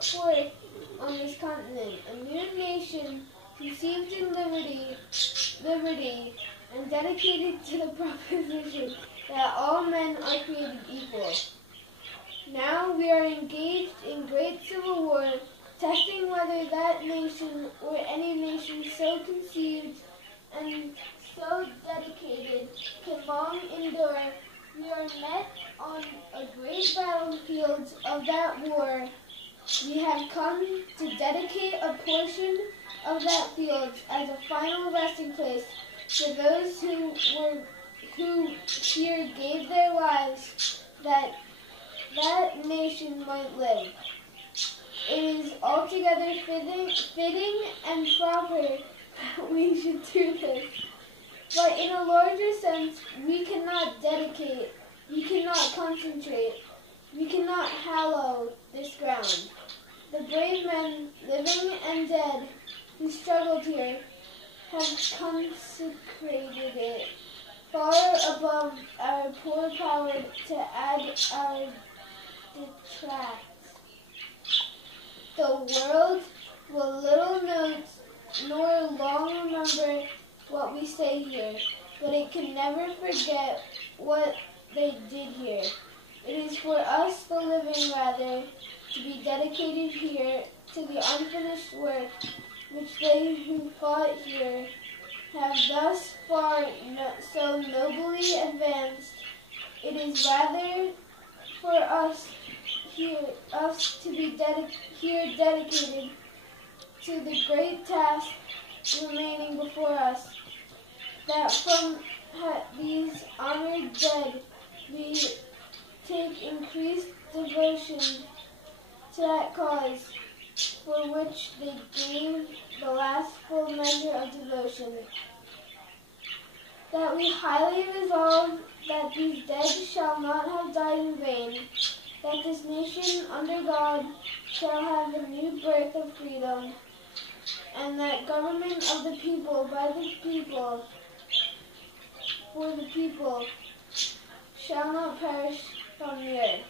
brought forth on this continent a new nation conceived in liberty, and dedicated to the proposition that all men are created equal. Now we are engaged in great civil war, testing whether that nation or any nation so conceived and so dedicated can long endure. We are met on a great battlefield of that war. We have come to dedicate a portion of that field as a final resting place for those who here gave their lives that that nation might live. It is altogether fitting and proper that we should do this. But in a larger sense, we cannot dedicate, we cannot concentrate, we cannot hallow this ground. The brave men, living and dead, who struggled here, have consecrated it far above our poor power to add our detract. The world will little note nor long remember what we say here, but it can never forget what they did here. It is for us, the living, rather, to be dedicated here to the unfinished work which they who fought here have thus far so nobly advanced. It is rather for us to be here dedicated to the great task remaining before us, that from these honored dead we take increased devotion to that cause for which they gave the last full measure of devotion, that we highly resolve that these dead shall not have died in vain, that this nation under God shall have a new birth of freedom, and that government of the people, by the people, for the people, shall not perish from the earth.